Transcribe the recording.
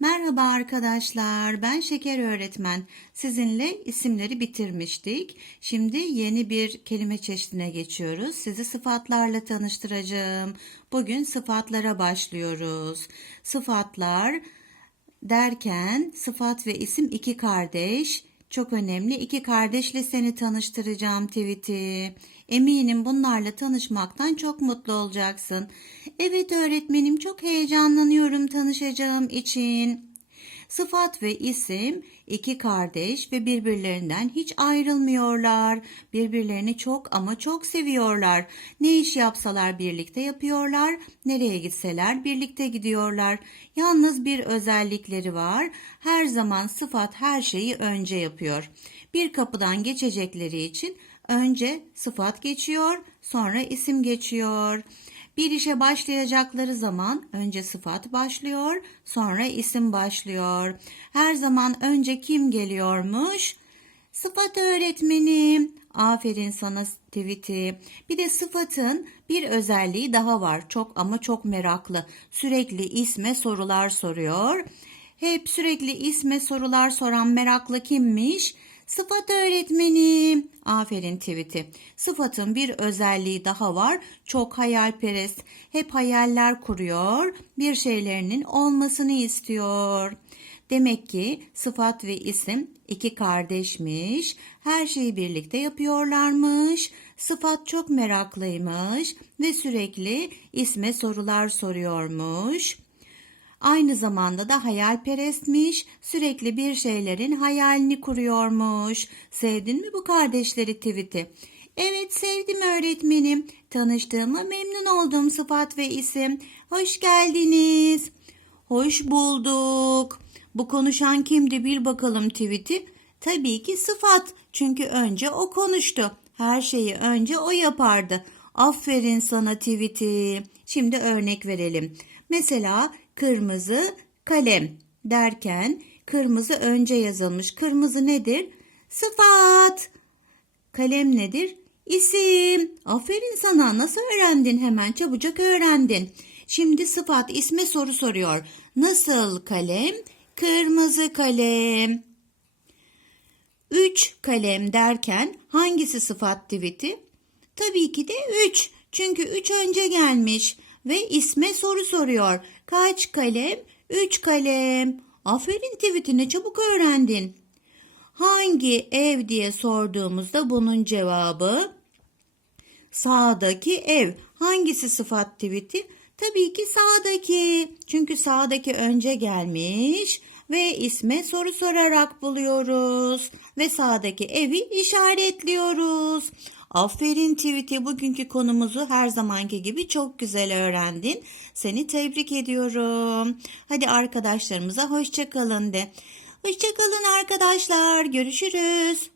Merhaba arkadaşlar, ben Şeker Öğretmen. Sizinle isimleri bitirmiştik. Şimdi yeni bir kelime çeşidine geçiyoruz. Sizi sıfatlarla tanıştıracağım. Bugün sıfatlara başlıyoruz. Sıfatlar derken sıfat ve isim iki kardeş. Çok önemli. İki kardeşle seni tanıştıracağım tweet'i. Eminim bunlarla tanışmaktan çok mutlu olacaksın. Evet öğretmenim çok heyecanlanıyorum tanışacağım için. Sıfat ve isim iki kardeş ve birbirlerinden hiç ayrılmıyorlar. Birbirlerini çok ama çok seviyorlar. Ne iş yapsalar birlikte yapıyorlar. Nereye gitseler birlikte gidiyorlar. Yalnız bir özellikleri var. Her zaman sıfat her şeyi önce yapıyor. Bir kapıdan geçecekleri için önce sıfat geçiyor, sonra isim geçiyor. Bir işe başlayacakları zaman önce sıfat başlıyor, sonra isim başlıyor. Her zaman önce kim geliyormuş? Sıfat öğretmenim. Aferin sana tweet'i. Bir de sıfatın bir özelliği daha var. Çok ama çok meraklı. Sürekli isme sorular soruyor. Hep sürekli isme sorular soran meraklı kimmiş? Sıfat öğretmenim. Aferin tweet'i. Sıfatın bir özelliği daha var. Çok hayalperest. Hep hayaller kuruyor. Bir şeylerinin olmasını istiyor. Demek ki sıfat ve isim iki kardeşmiş. Her şeyi birlikte yapıyorlarmış. Sıfat çok meraklıymış ve sürekli isme sorular soruyormuş. Aynı zamanda da hayalperestmiş, sürekli bir şeylerin hayalini kuruyormuş. Sevdin mi bu kardeşleri tweet'i? Evet sevdim öğretmenim. Tanıştığıma memnun oldum sıfat ve isim. Hoş geldiniz. Hoş bulduk. Bu konuşan kimdi bil bakalım tweet'i. Tabii ki sıfat. Çünkü önce o konuştu. Her şeyi önce o yapardı. Aferin sana tweet'i. Şimdi örnek verelim. Mesela kırmızı kalem derken kırmızı önce yazılmış. Kırmızı nedir? Sıfat. Kalem nedir? İsim. Aferin sana. Nasıl öğrendin hemen? Çabucak öğrendin. Şimdi sıfat isme soru soruyor. Nasıl kalem? Kırmızı kalem. Üç kalem derken hangisi sıfat diviti? Tabii ki de üç. Çünkü üç önce gelmiş ve isme soru soruyor. Kaç kalem? Üç kalem. Aferin tweet'i ne çabuk öğrendin. Hangi ev diye sorduğumuzda bunun cevabı sağdaki ev. Hangisi sıfat tweet'i? Tabii ki sağdaki. Çünkü sağdaki önce gelmiş ve isme soru sorarak buluyoruz ve sağdaki evi işaretliyoruz. Aferin tweet'i bugünkü konumuzu her zamanki gibi çok güzel öğrendin. Seni tebrik ediyorum. Hadi arkadaşlarımıza hoşçakalın de. Hoşçakalın arkadaşlar. Görüşürüz.